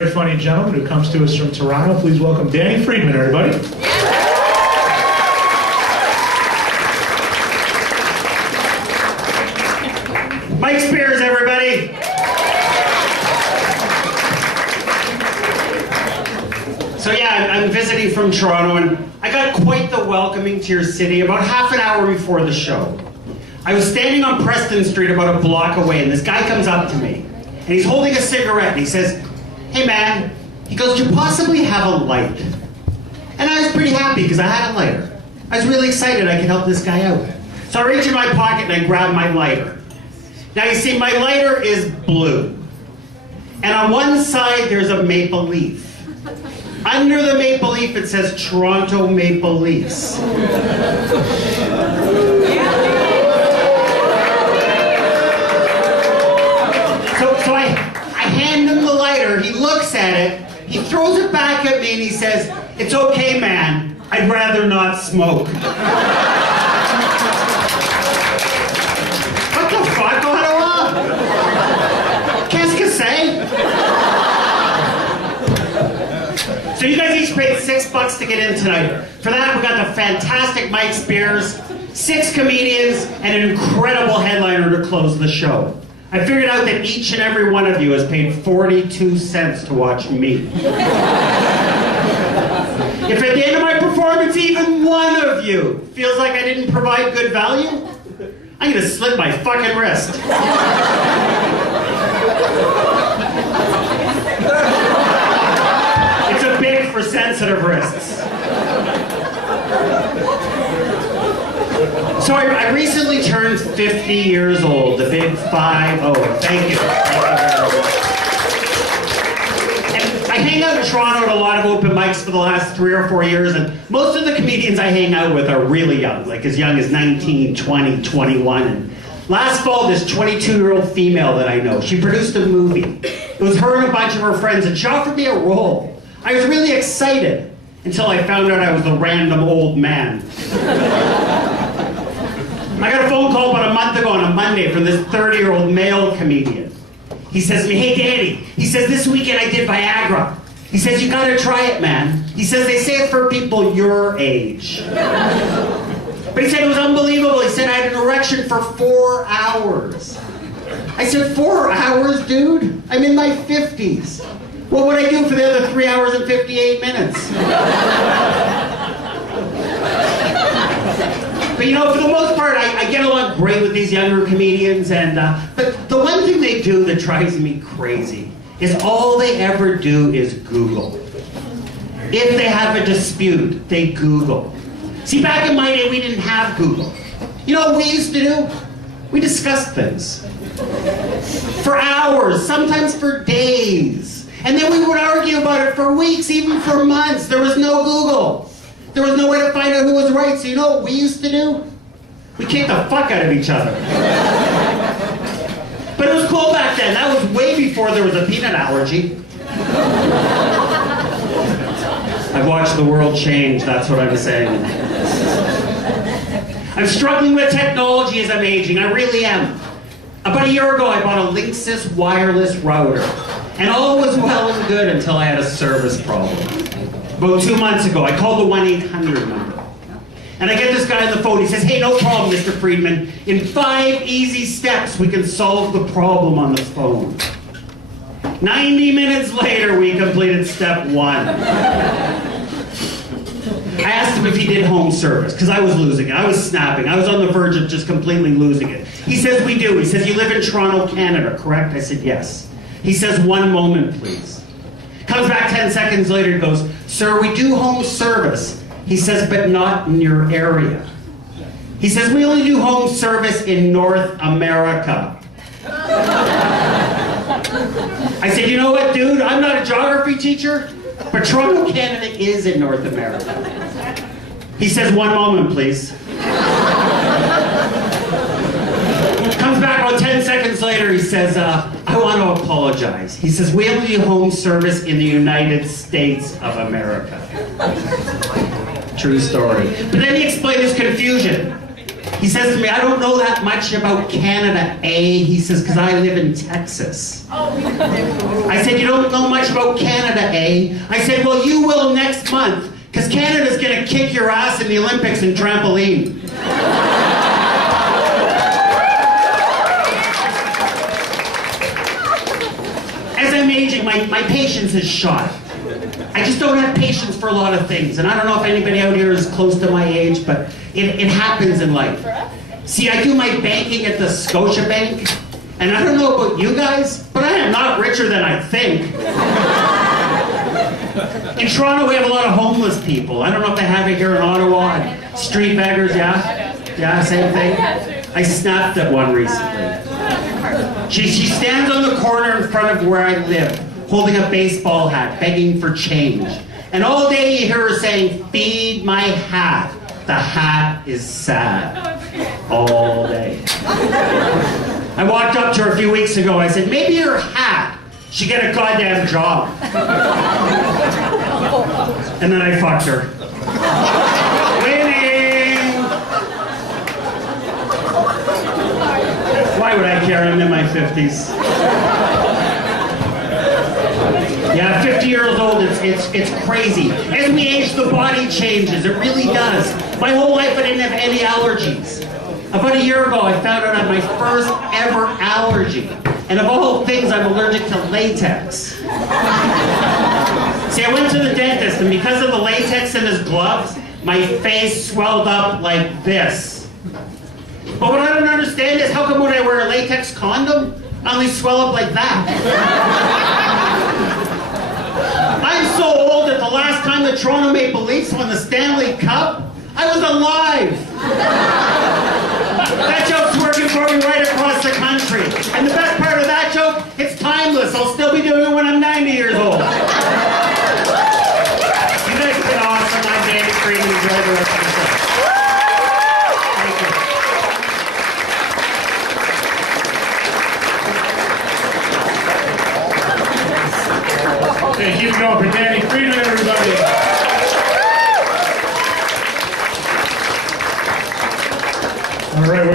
Very funny gentleman who comes to us from Toronto. Please welcome Danny Freedman, everybody. Mike Spears, everybody. So yeah, I'm visiting from Toronto, and I got quite the welcoming to your city about half an hour before the show. I was standing on Preston Street about a block away, and this guy comes up to me, and he's holding a cigarette, and he says, "Hey man," he goes, "do you possibly have a light?" And I was pretty happy because I had a lighter. I was really excited I could help this guy out. So I reach in my pocket and I grab my lighter. Now you see, my lighter is blue. And on one side there's a maple leaf. Under the maple leaf it says Toronto Maple Leafs. So I hand him the lighter, he looks at it, he throws it back at me and he says, "It's okay, man, I'd rather not smoke." What the fuck, Ottawa? Qu'est-ce que c'est? So you guys each paid $6 to get in tonight. For that, we got the fantastic Mike Spears, 6 comedians, and an incredible headliner to close the show. I figured out that each and every one of you has paid 42 cents to watch me. If at the end of my performance even one of you feels like I didn't provide good value, I'm gonna slit my fucking wrist. It's a big for sensitive wrists. So I recently turned 50 years old, the big 5-0. Thank you. And I hang out in Toronto at a lot of open mics for the last 3 or 4 years, and most of the comedians I hang out with are really young, like as young as 19, 20, 21. And last fall, this 22-year-old female that I know, she produced a movie. It was her and a bunch of her friends, and she offered me a role. I was really excited until I found out I was the random old man. I got a phone call about a month ago on a Monday from this 30-year-old male comedian. He says to me, "Hey Danny," he says, "this weekend I did Viagra." He says, "You gotta try it, man." He says, "They say it's for people your age." But he said it was unbelievable. He said I had an erection for 4 hours. I said, 4 hours, dude? I'm in my 50s. What would I do for the other 3 hours and 58 minutes? But you know, for the most part, I get along great with these younger comedians, but the one thing they do that drives me crazy is all they ever do is Google. If they have a dispute, they Google. See, back in my day, we didn't have Google. You know what we used to do? We discussed things. For hours, sometimes for days. And then we would argue about it for weeks, even for months. There was no Google. There was no way to find out who was right, so you know what we used to do? We kicked the fuck out of each other. But it was cool back then. That was way before there was a peanut allergy. I've watched the world change, that's what I'm saying. I'm struggling with technology as I'm aging, I really am. About a year ago, I bought a Linksys wireless router. And all was well and good until I had a service problem. About 2 months ago, I called the 1-800 number. And I get this guy on the phone, he says, "Hey, no problem, Mr. Freedman. In 5 easy steps, we can solve the problem on the phone." 90 minutes later, we completed step 1. I asked him if he did home service, because I was losing it. I was snapping. I was on the verge of just completely losing it. He says, "We do." He says, "You live in Toronto, Canada, correct?" I said, "Yes." He says, "1 moment, please." Comes back 10 seconds later and goes, "Sir, we do home service." He says, "But not in your area." He says, "We only do home service in North America." I said, "You know what, dude? I'm not a geography teacher, but Toronto, Canada is in North America." He says, "1 moment, please." Comes back about 10 seconds later, he says, "I want to apologize." He says, "We only do home service in the United States of America." True story. But then he explained his confusion. He says to me, I don't know that much about Canada, eh? He says, because I live in Texas. I said, you don't know much about Canada, eh? I said, well, you will next month, because Canada's going to kick your ass in the Olympics in trampoline. As I'm aging, my patience is shot. I just don't have patience for a lot of things. And I don't know if anybody out here is close to my age, but it happens in life. See, I do my banking at the Scotia Bank, and I don't know about you guys, but I am not richer than I think. In Toronto, we have a lot of homeless people. I don't know if they have it here in Ottawa. And street beggars, yeah? Yeah, same thing. I snapped at one recently. She stands on the corner in front of where I live, holding a baseball hat, begging for change. And all day you hear her saying, feed my hat. The hat is sad. All day. I walked up to her a few weeks ago. I said, maybe your hat should get a goddamn job. And then I fucked her. Winning! Why would I care? I'm in my 50s. Yeah, 50 years old, it's crazy. As we age, the body changes. It really does. My whole life I didn't have any allergies. About a year ago, I found out I had my first ever allergy. And of all things, I'm allergic to latex. See, I went to the dentist, and because of the latex in his gloves, my face swelled up like this. But what I don't understand is, how come when I wear a latex condom, I only swell up like that? I'm so old that the last time the Toronto Maple Leafs won the Stanley Cup, I was alive. That joke's working for me right across the country. And the best part of that joke, it's timeless. I'll still be doing it when I'm 90 years old. You guys have been awesome. I'm Danny Freedman. Enjoy the rest of the show. Hey, keep it going for Danny Freedman, everybody. All right.